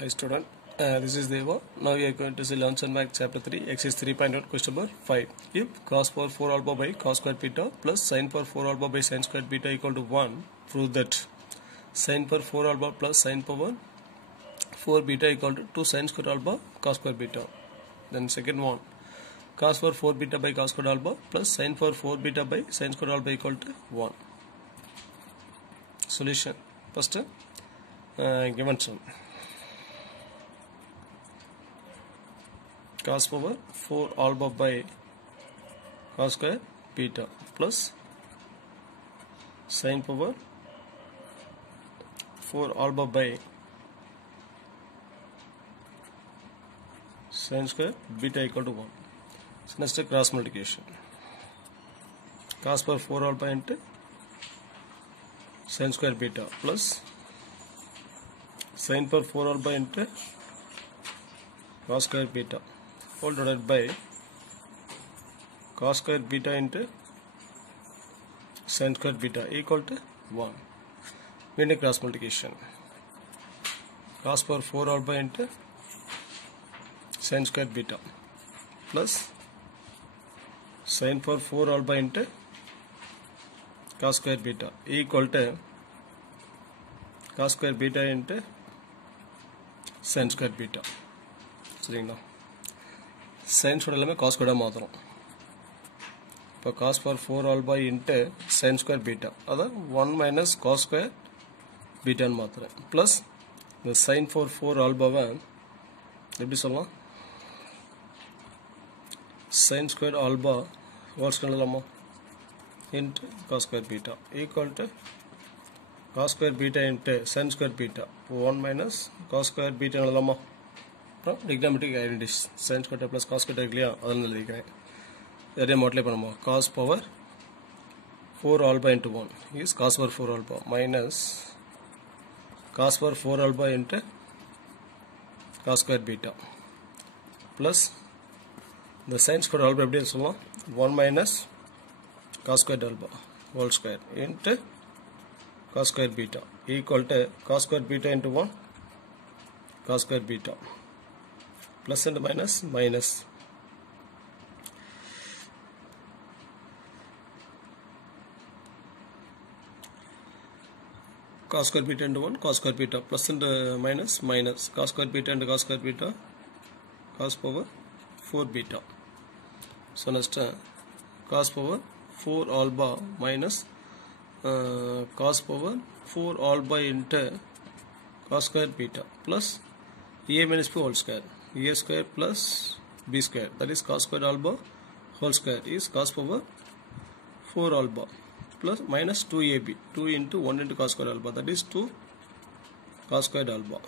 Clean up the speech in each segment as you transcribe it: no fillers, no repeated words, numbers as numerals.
Hi student, this is Deva. Now we are going to see Learns and Math chapter 3, exercise 3.1, question number 5. If cos power 4 alpha by cos square beta plus sin power 4 alpha by sin square beta equal to 1, prove that sin power 4 alpha plus sin power 4 beta equal to 2 sin square alpha cos square beta. Then second one, cos power 4 beta by cos square alpha plus sin power 4 beta by sin square alpha equal to 1. Solution. First, given sum. Cos power 4 alpha by cos square beta plus sin power 4 alpha by sin square beta equal to 1. So next cross multiplication. Cos power 4 alpha into sin square beta plus sin power 4 alpha into cos square beta whole divided by cos square beta into sin square beta equal to 1. Meaning cross multiplication. Cos power 4 alpha into sin square beta plus sin power 4 alpha into cos square beta equal to cos square beta into sin square beta. சரிங்களா, சைன்ஸோட எல்லாமே cos கூட மாற்றுறோம். இப்போ cos power 4 alpha into sine square beta, அதான் 1 minus cos square பீட்டான்னு மாற்றுறேன். Plus இந்த sine four 4 ஆல்பாவை எப்படி சொல்லலாம், sine square alpha whole square இல்லாமா into cos square beta equal to cos square beta into sine square beta 1 minus cos square beta இல்லாமா. அப்புறம் trigonometric identities sine square plus cos square இல்லையா, அதில் எழுதிக்கிறேன். இதே மல்டிப்ளை பண்ணுமா, cos power 4 alpha into 1 is cos power 4 alpha minus cos power 4 alpha into cos square beta plus இந்த sine square alpha எப்படி சொல்லலாம், 1 minus cos square alpha whole square into cos square beta equal to cos square beta into 1 cos square beta plus and minus minus cos square beta into 1 cos square beta plus and minus minus cos square beta into cos square beta cos power 4 beta. So next cos power 4 alpha minus cos power 4 alpha into cos square beta plus a minus b whole square, a square plus b square, that is cos square alpha whole square is cos power 4 alpha plus minus 2ab, 2 into 1 into cos square alpha, that is 2 cos square alpha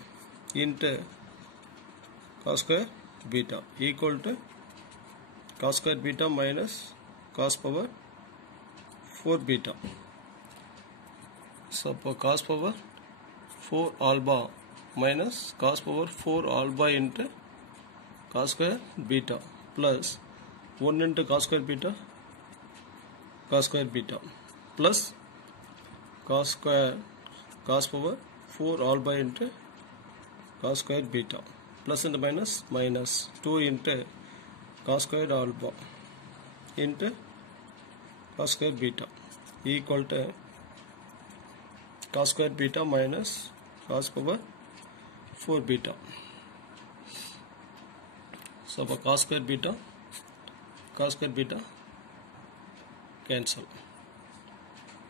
into cos square beta equal to cos square beta minus cos power 4 beta. So for cos power 4 alpha minus cos power 4 alpha into cos square beta plus 1 into cos square beta plus cos power 4 alpha into cos square beta plus and minus minus 2 into cos square alpha into cos square beta equal to cos square beta minus cos power 4 beta. So for cos square beta cancel.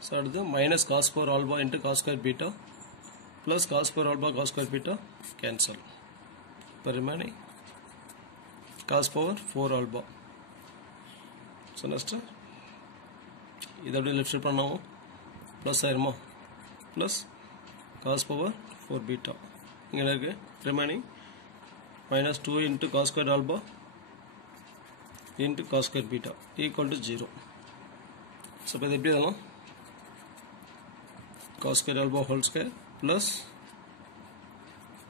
So அடுத்து minus cos 4 alpha into cos square beta plus cos 4 alpha cos square beta cancel. இப்போ remaining cos power 4 alpha. So next இதை அப்படியே left side பண்ணாமல் plus ஆயிருமா, plus cos power 4 beta இங்கே இருக்கு remaining minus 2 into cos square alpha into cos square beta equal to 0. So இப்போ இது எப்படி எழுதலாம், cos square alpha whole square plus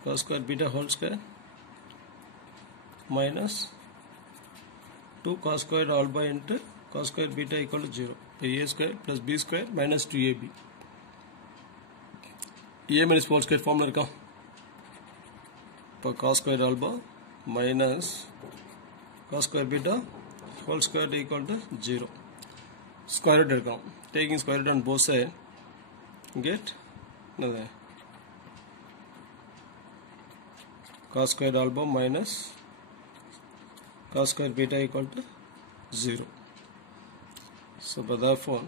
cos square beta whole square minus 2 cos square alpha into cos square beta equal to 0. a square plus b square minus 2ab. a minus whole square formula இருக்கா, இப்போ cos square alpha minus cos square beta whole square equal to 0. Square root எடுக்கும். Taking square root on both sides, get another cos square alpha minus cos square beta equal to 0. So therefore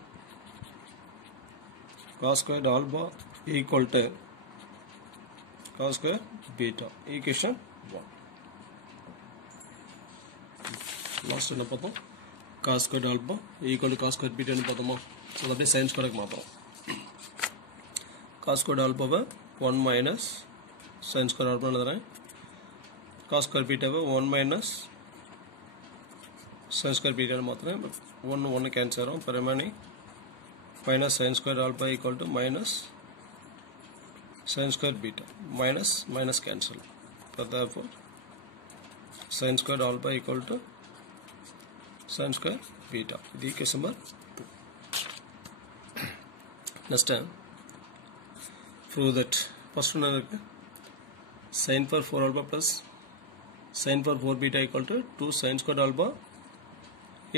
cos square alpha equal to cos square beta. Equation 1. Last என்ன பார்த்தோம்? cos square alpha equal to cos square beta ன்னு பார்த்தோமா? So அதை அப்படியே sin square மாற்றுறோம். cos square alpha 1 minus sin square alpha எழுதுறேன். cos square beta 1 minus sin square beta ன்னு மாற்றுறேன். 1 cancel ஆகும். இப்போ remaining minus sin square alpha equal to minus sin square beta. Minus cancel. So therefore sin square alpha equal to sin square beta. This is equation number 2. Next time prove that first one sin for 4 alpha plus sin for 4 beta equal to 2 sin square alpha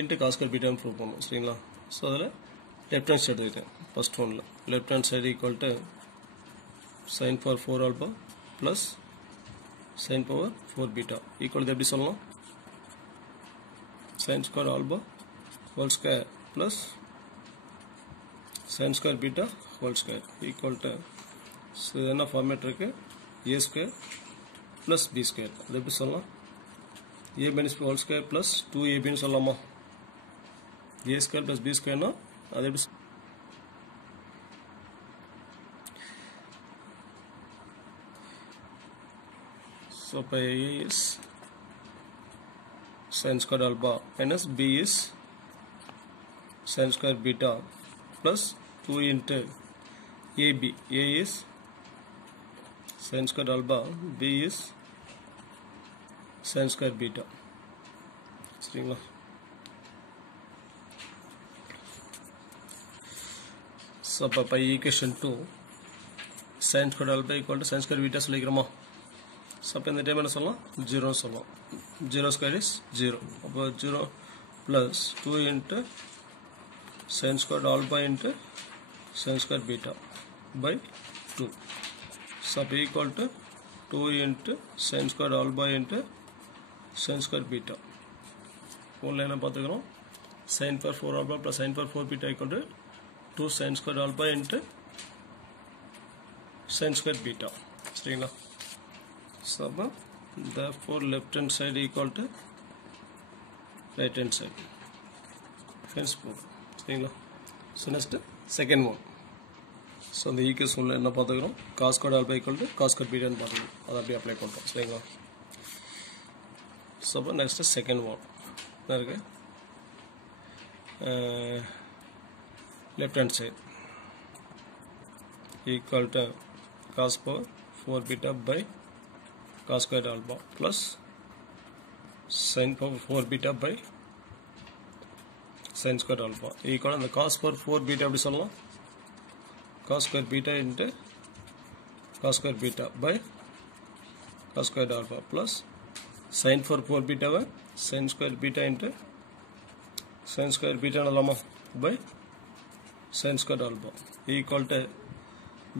into cos square beta prove பண்ணனும் சரிங்களா so அதல left hand side எடுத்துட்டேன் first oneல left hand side equal to sin for 4 alpha plus sin power 4 beta equal to எப்படி சொல்லலாம் sin square alpha whole square plus sin square beta whole square equal to so என்ன format இருக்கு a square plus b square அது எப்படி சொல்லலாம் a minus b whole square plus 2ab ன்னு சொல்லலாமா a square plus b square னா அது எப்படி so by a is sin square alpha minus b is sin square beta plus 2 into ab. A is sin square alpha, b is sin square beta. சரிங்களா so அப்போ by equation 2 sin square alpha equal to sin square beta சொல்லிக்கிறோமா so அப்போ இந்த time என்ன சொல்லலாம் 0 சொல்லலாம் 0 square is 0 அப்போ 0 plus 2 into sin square alpha into sin square beta by 2 so equal to 2 into sin square alpha into sin square beta ஒன்ல என்ன பார்த்துக்கிறோம் sin for 4 alpha plus sin for 4 beta equal to 2 sin square alpha into sin square beta சரிங்களா so therefore left hand side equal to right hand side hence சரிங்களா so next second one so the equation ல என்ன பார்த்துக்கிறோம் cos square alpha equal to cos square beta ன்னு பார்த்துக்கிறோம் அதை அப்படியே apply பண்றோம் சரிங்களா so next second one என்ன இருக்கு left hand side equal to cos power 4 beta by cos square alpha plus sin power 4 beta by sin square alpha equal to the cos power 4 beta எப்படி சொல்லலாம் cos square beta into cos square beta by cos square alpha plus sin for 4 beta by sin square beta into sin square beta எழுதலாமா by sin square alpha equal to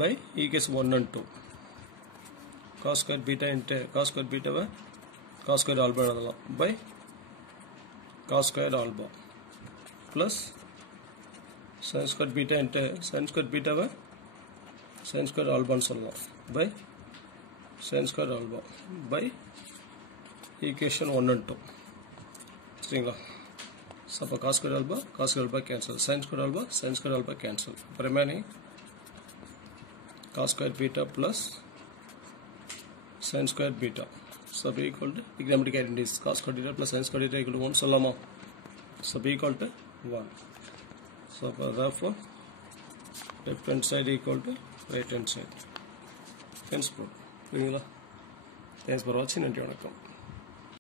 by equation 1 and 2 cos square beta into cos square beta by cos square alpha எழுதலாம் by cos square alpha plus sin square beta into sin square beta by sin square alpha ன்னு சொல்லலாம் by sin square alpha by equation 1 and 2 சரிங்களா so அப்போ cos square alpha cancel sin square alpha cancel அப்போ remaining cos square beta plus sin square beta so b equal to trigonometric identities cos square beta plus sin square beta equal to 1 சொல்லலாமா so b equal to 1 so therefore left hand side equal to right hand side hence proof. Thanks for watching and